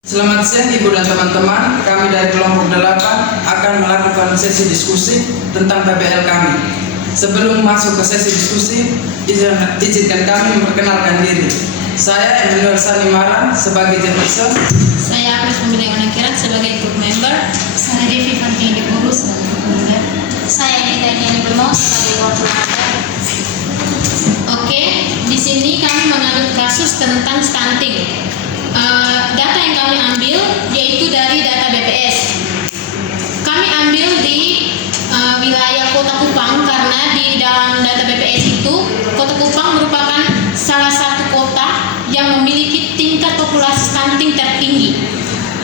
Selamat siang Ibu dan teman-teman, kami dari kelompok 8 akan melakukan sesi diskusi tentang PBL kami. Sebelum masuk ke sesi diskusi, izinkan kami memperkenalkan diri. Saya Emmanuel Sanimaran sebagai chairperson. Saya Agus Pembinaan Akhirat sebagai group member. Saya Devi Fantini Guru sebagai group member. Saya Nita Diani Bemo sebagai wakil member. Oke, di sini kami mengambil kasus tentang stunting. Data yang kami ambil yaitu dari data BPS. Kami ambil di wilayah Kota Kupang karena di dalam data BPS itu Kota Kupang merupakan salah satu kota yang memiliki tingkat populasi stunting tertinggi.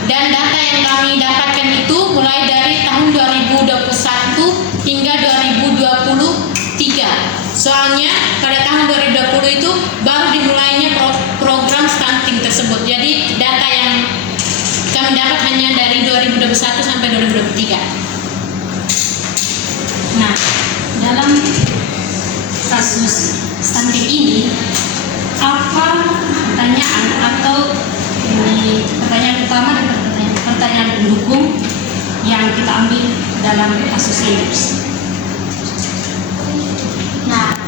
Dan data yang kami dapatkan itu mulai dari tahun 2021 hingga 2023. Soalnya pada tahun 2020 itu baru dimulainya program stunting tersebut. Jadi data yang kami dapat hanya dari 2021 sampai 2023. Nah, dalam kasus stunting ini, apa pertanyaan atau pertanyaan utama dan pertanyaan pendukung yang kita ambil dalam kasus ini? Nah,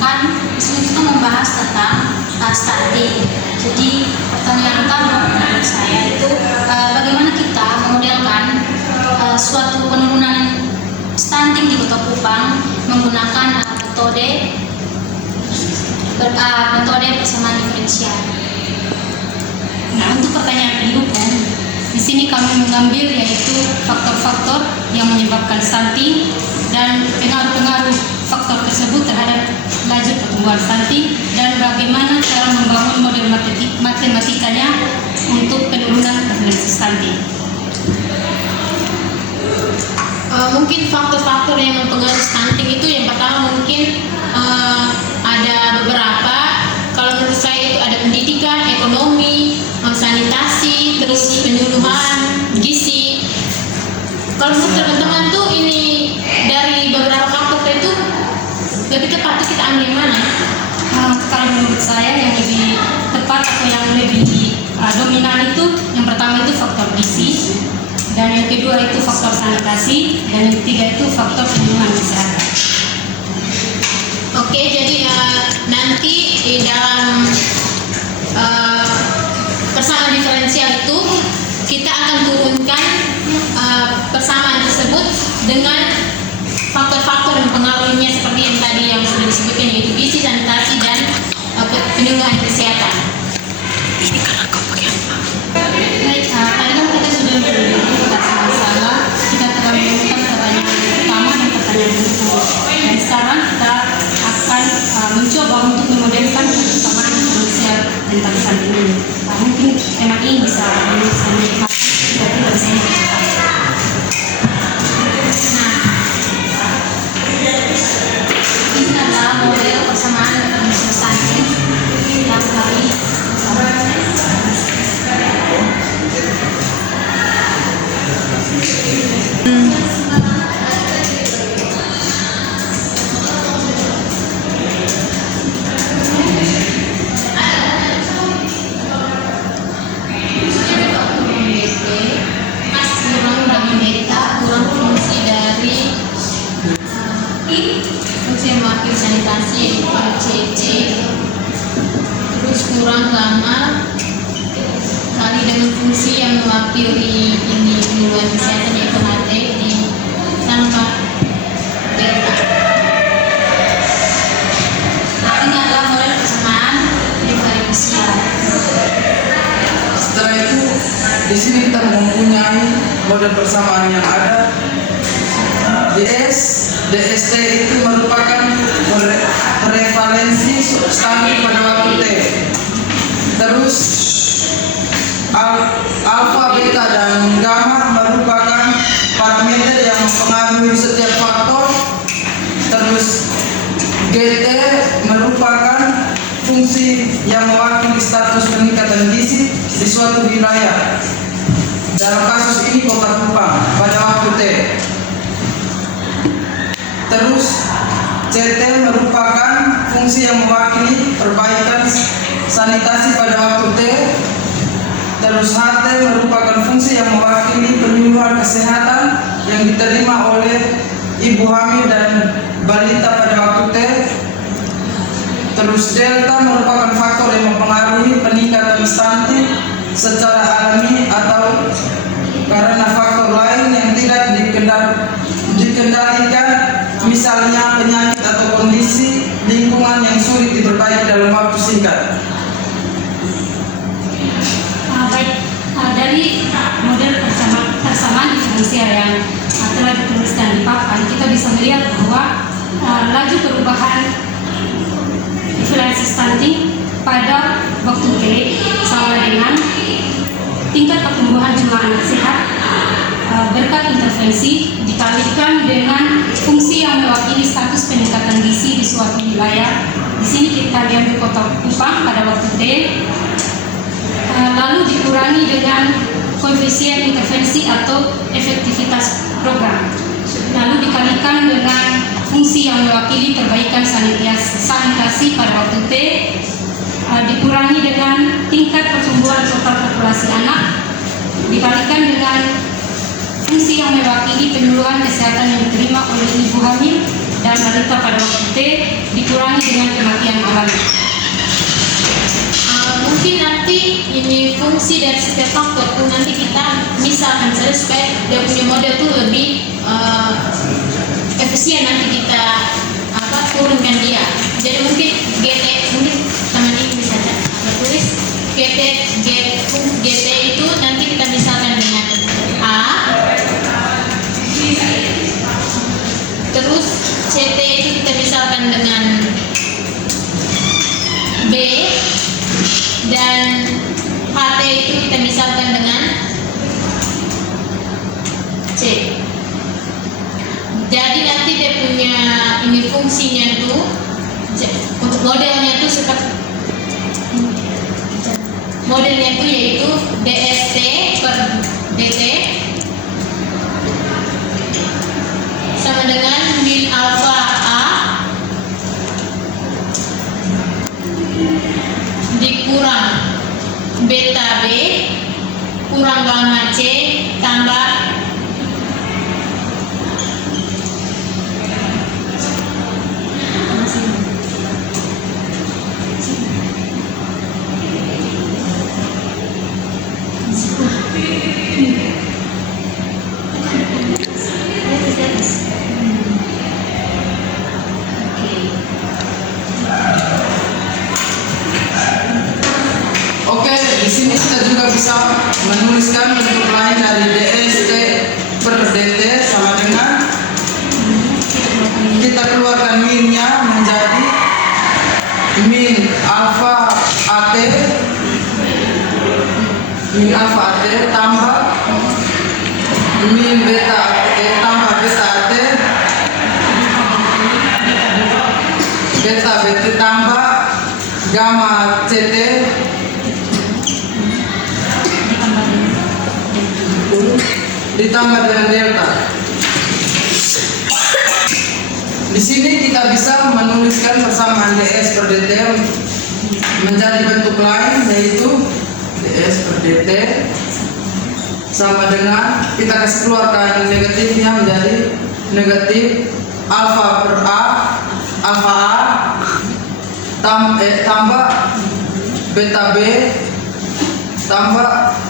kan disini kita membahas tentang stunting. Jadi pertanyaan utama menurut saya itu bagaimana kita memodelkan suatu penurunan stunting di Kota Kupang menggunakan metode persamaan diferensial. Nah, untuk pertanyaan pendukung, di sini kami mengambil yaitu faktor-faktor yang menyebabkan stunting dan pengaruh-pengaruh faktor tersebut terhadap laju pertumbuhan stunting dan bagaimana cara membangun model matematikanya untuk penurunan prevalensi stunting. Mungkin faktor-faktor yang mempengaruhi stunting itu yang pertama mungkin ada beberapa. Kalau menurut saya itu ada pendidikan, ekonomi, sanitasi, terus penyuluhan, gizi. Kalau menurut teman-teman tuh ini dari beberapa faktor itu lebih tepat tuh kita ambil yang mana? Kalau menurut saya yang lebih tepat atau yang lebih dominan itu yang pertama itu faktor gizi, dan yang kedua itu faktor sanitasi, dan yang ketiga itu faktor penyuluhan kesehatan. Oke, jadi nanti di dalam persamaan diferensial itu kita akan turunkan persamaan tersebut dengan faktor-faktor yang mempengaruhinya seperti yang tadi yang sudah disebutkan yaitu gizi, sanitasi, dan penyuluhan kesehatan. Ini karena kau pakai apa? Baik, tadi kan kita sudah kita sama-sama kita telah menemukan pertanyaan utama dan pertanyaan kedua. Dan sekarang kita akan mencoba untuk memodelkan persamaan diferensial tentang stunting ini. Mungkin tema ini bisa menikmati kita tidak bisa menikmati. Ini adalah model persamaan diferensial stunting yang kami kurang fungsi dari fungsi mewakili sanitasi yaitu CC, terus kurang gamma kali dengan fungsi yang mewakili ini penyuluhan kesehatan yaitu HT di tanpa delta. Nah, ini adalah model persamaan diferensial. Setelah itu, di sini kita mempunyai model persamaan yang ada. DST itu merupakan prevalensi stunting pada waktu T. Terus alfa, beta, dan gamma merupakan parameter yang mempengaruhi setiap faktor. Terus GT merupakan fungsi yang mewakili status peningkatan gizi di suatu wilayah. Dalam kasus ini Kota Kupang pada waktu T. Terus CT merupakan fungsi yang mewakili perbaikan sanitasi pada waktu T. Terus HT merupakan fungsi yang mewakili penyuluhan kesehatan yang diterima oleh ibu hamil dan balita pada waktu T. Terus delta merupakan faktor yang mempengaruhi peningkatan stunting secara alami atau karena faktor lain yang tidak dikendalikan, misalnya penyakit atau kondisi lingkungan yang sulit diperbaiki dalam waktu singkat. Dari model persamaan diferensial yang telah dituliskan di papan, kita bisa melihat bahwa laju perubahan diferensi stunting pada waktu T sama dengan tingkat pertumbuhan jumlah anak sehat berkat intervensi dikalikan dengan fungsi yang mewakili status peningkatan gizi di suatu wilayah. Di sini kita lihat di kota Kupang pada waktu T, lalu dikurangi dengan koefisien intervensi atau efektivitas program, lalu dikalikan dengan fungsi yang mewakili perbaikan sanitasi pada waktu T, dikurangi dengan tingkat pertumbuhan total populasi anak, dikalikan dengan fungsi yang mewakili penyuluhan kesehatan yang diterima oleh ibu hamil dan balita pada waktu T, dikurangi dengan kematian alami. Mungkin nanti ini fungsi dari setiap faktor tuh nanti kita misalkan saja supaya dia punya model tuh lebih efisien, nanti kita turunkan dia. Jadi mungkin GT, mungkin teman ini bisa tulis GT itu nanti kita misalkan dengan A, terus CT itu kita misalkan dengan B, dan HT itu kita misalkan dengan C. Jadi nanti dia punya ini fungsinya tuh untuk modelnya tuh seperti modelnya tuh yaitu DST per DT sama dengan min alfa A dikurang beta B kurang gamma C tambah bisa menuliskan bentuk lain dari DST per DT sama dengan kita keluarkan minnya menjadi min alfa AT tambah min beta AT tambah beta AT beta BT tambah gamma CT ditambah dengan delta. Di sini kita bisa menuliskan persamaan DS per DT menjadi bentuk lain, yaitu DS per DT sama dengan kita kasih keluarkan negatifnya menjadi negatif alfa per A alfa A tambah beta B tambah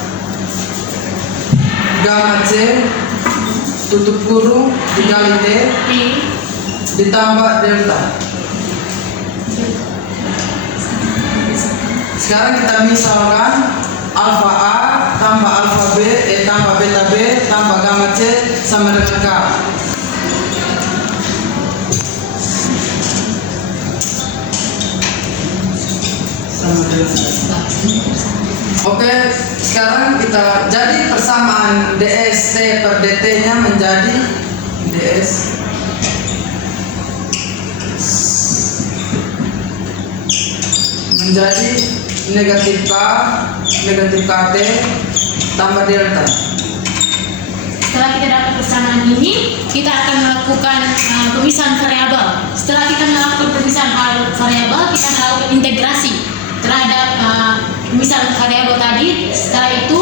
gamma C tutup kurung dikali D ditambah delta. Sekarang kita misalkan alfa A tambah alfa B tambah beta B tambah gamma C sama dengan K. Sama dengan Oke, sekarang kita jadi persamaan DST per DT nya menjadi DS menjadi negatif K negatif KT tambah delta. Setelah kita dapat persamaan ini, kita akan melakukan pemisahan variabel. Setelah kita melakukan pemisahan variabel, kita melakukan integrasi terhadap pemisahan variabel tadi. Setelah itu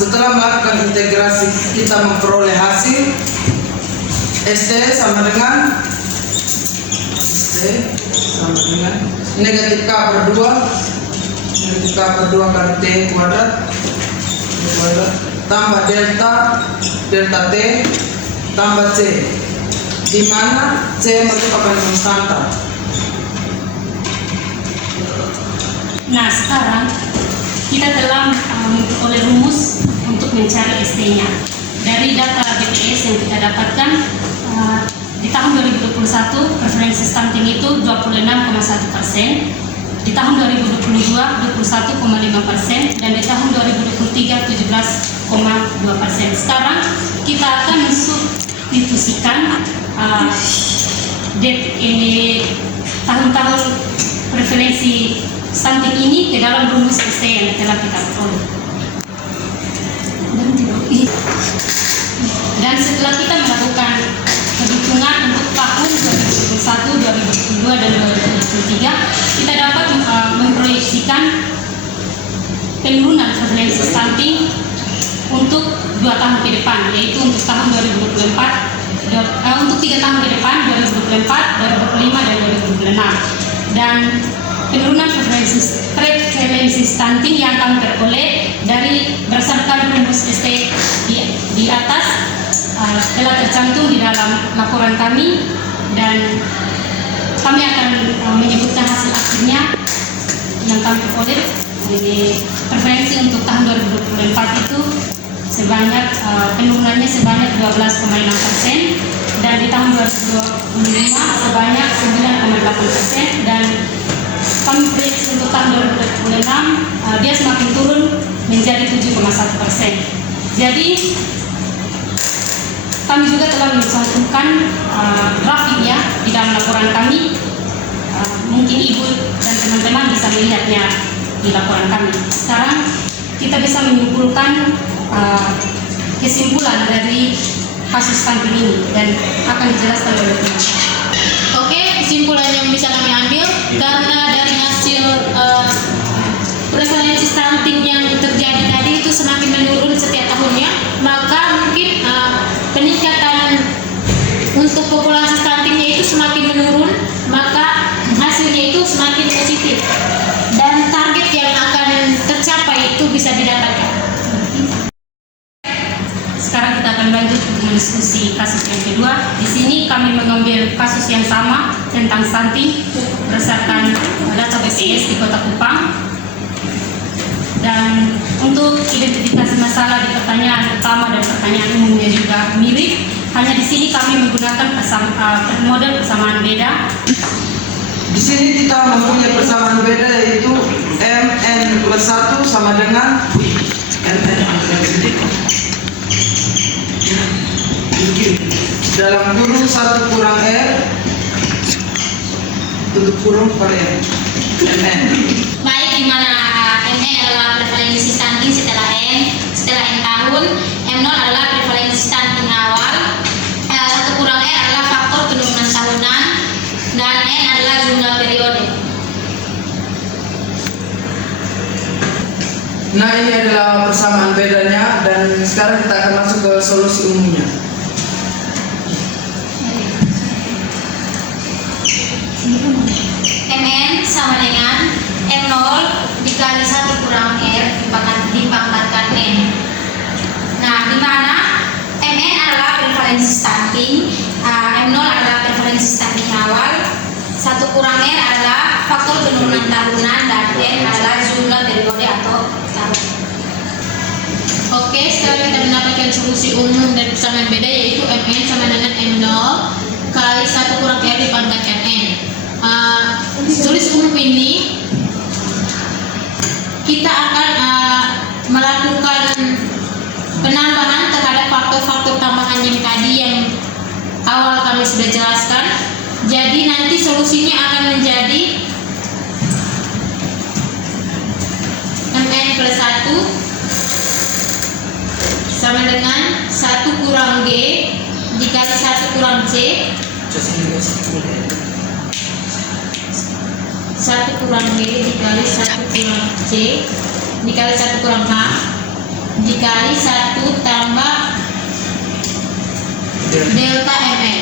setelah melakukan integrasi kita memperoleh hasil ST sama dengan negatif K per 2 kali T kuadrat tambah delta T tambah C, di mana C merupakan konstanta. Nah, sekarang kita telah memperoleh rumus untuk mencari ST-nya. Dari data BPS yang kita dapatkan, di tahun 2021 preferensi stunting itu 26,1%, di tahun 2022 21,5%, dan di tahun 2023 17,2%. Sekarang kita akan mensubstitusikan ini tahun-tahun preferensi stunting ini ke dalam rumus ST yang telah kita peroleh. Dan setelah kita melakukan perhitungan untuk tahun 2021, 2022, dan 2023, kita dapat memproyeksikan penurunan prevalensi stunting untuk 2 tahun ke depan, yaitu untuk tahun 2024, untuk 3 tahun ke depan, 2024, 2025, dan 2026. Dan penurunan prevalensi stunting yang akan beroleh dari berdasarkan rumus ST di atas telah tercantum di dalam laporan kami, dan kami akan menyebutkan hasil akhirnya yang kami peroleh. Jadi preferensi untuk tahun 2024 itu sebanyak penurunannya sebanyak 12,6%, dan di tahun 2025 sebanyak 9,8%, dan kami prediksi untuk tahun 2026 dia semakin turun menjadi 7,1%. Jadi kami juga telah mencantumkan grafiknya di dalam laporan kami. Mungkin ibu dan teman-teman bisa melihatnya di laporan kami. Sekarang kita bisa menyimpulkan kesimpulan dari kasus stunting ini, dan akan dijelaskan oleh ibu. Oke, kesimpulan yang bisa kami ambil karena dari hasil prevalensi stunting yang terjadi tadi itu semakin menurun setiap tahunnya, maka mungkin peningkatan untuk populasi stuntingnya itu semakin menurun, maka hasilnya itu semakin positif dan target yang akan tercapai itu bisa didapatkan. Sekarang kita akan lanjut untuk mendiskusi kasus yang kedua. Di sini kami mengambil kasus yang sama tentang stunting berdasarkan data BPS di Kota Kupang. Dan untuk identifikasi masalah di pertanyaan utama dan pertanyaan umumnya juga mirip. Hanya di sini kami menggunakan model persamaan beda. Di sini kita mempunyai persamaan beda, yaitu MN plus 1 sama dengan MN dalam kurung 1 kurang R tutup kurung pada R MN. Baik, di mana M adalah prevalensi stunting setelah N tahun, M0 adalah prevalensi stunting awal, 1 kurang R adalah faktor penurunan tahunan, dan N adalah jumlah periode. Nah, ini adalah persamaan bedanya, dan sekarang kita akan masuk ke solusi umumnya. Mn sama dengan M0 dikali 1 kurang R dipangkatkan N. Nah, di mana Mn adalah prevalensi stunting, M0 adalah prevalensi stunting awal, 1 kurang R adalah faktor penurunan tahunan, dan N adalah jumlah periode atau tahun. Oke, sekarang kita mendapatkan solusi umum dan persamaan beda, yaitu Mn sama dengan M0 kali 1 kurang R dipangkatkan N. Solusi umum ini kita akan melakukan penambahan terhadap faktor-faktor tambahan yang tadi yang awal kami sudah jelaskan. Jadi nanti solusinya akan menjadi Mn plus 1 sama dengan 1 kurang G dikali 1 kurang C 1 kurang G dikali 1 kurang C dikali 1 kurang H dikali 1 tambah delta MN.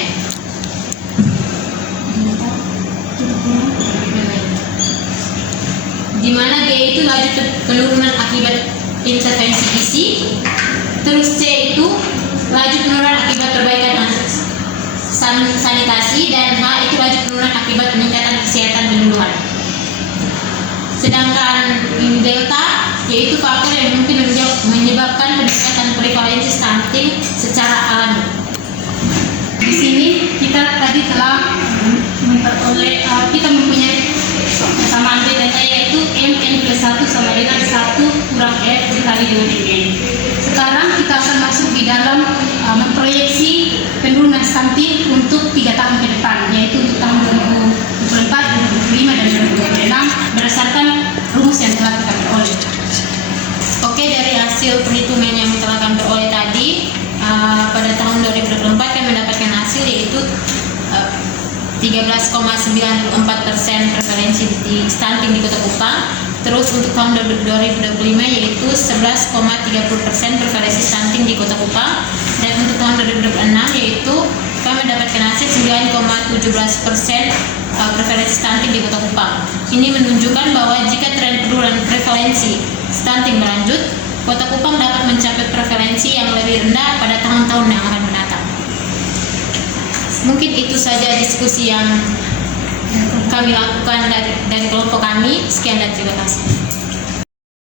Di mana D itu laju penurunan akibat intervensi gizi, terus C itu laju penurunan akibat perbaikan sanitasi, dan H itu laju penurunan akibat peningkatan kesehatan penyuluhan. Sedangkan delta yaitu faktor yang mungkin menyebabkan peningkatan prevalensi stunting secara alami. Di sini kita tadi telah memperoleh kita mempunyai persamaan B dan E, yaitu MN plus 1 sama dengan 1 kurang F dikali dengan MN. Sekarang kita akan masuk di dalam memproyeksi penurunan stunting untuk 3 tahun ke depan, yaitu untuk tahun 2024, 2025, dan 2026 berdasarkan rumus yang telah kita peroleh. Oke, dari hasil perhitungan yang telah kami peroleh tadi, pada tahun 2024 kami mendapatkan hasil yaitu 13,94% prevalensi di stunting di Kota Kupang. Terus untuk tahun 2025 yaitu 11,30% prevalensi stunting di Kota Kupang, dan untuk tahun 2026 yaitu kami mendapatkan hasil 9,17% prevalensi stunting di Kota Kupang. Ini menunjukkan bahwa jika tren penurunan prevalensi stunting berlanjut, Kota Kupang dapat mencapai prevalensi yang lebih rendah pada tahun-tahun yang akan mendatang. Mungkin itu saja diskusi yang kami lakukan dari kelompok kami. Sekian dan terima kasih.